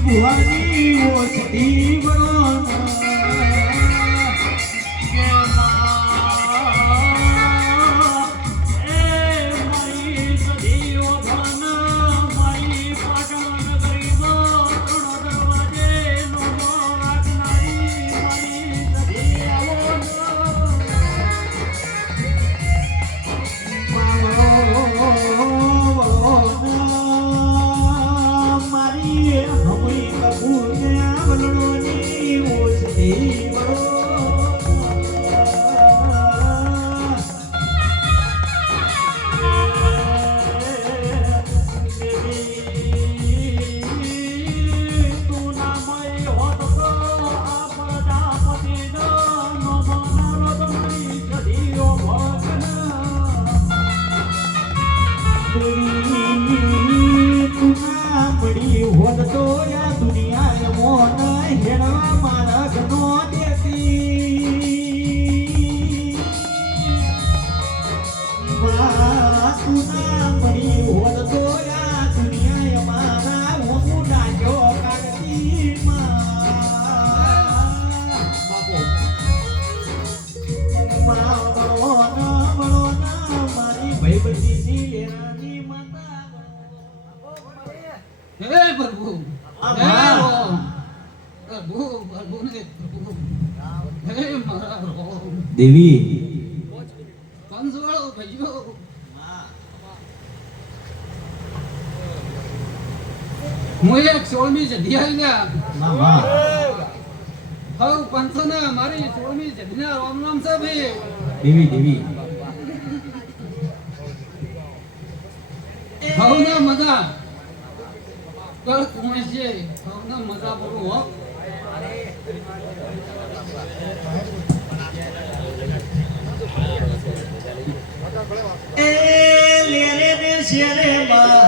Bhuvani ઓસડી વરણ viva. પ્રભુ ને દેવી. હું એક સોળમી જગ્યાએ ગયા માં માં મારી સોળમી જગ્યા રામ રામ સાહેબ. દેવી દેવી. ભાવના મજા કર કોણ છે? ભાવના મજા બોલું હો. એ લેરે દે શેરે માં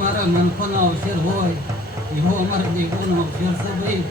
મારા મનખોનો અવસર હોય એવો અમારા દેવોનો અવસર છે ભાઈ.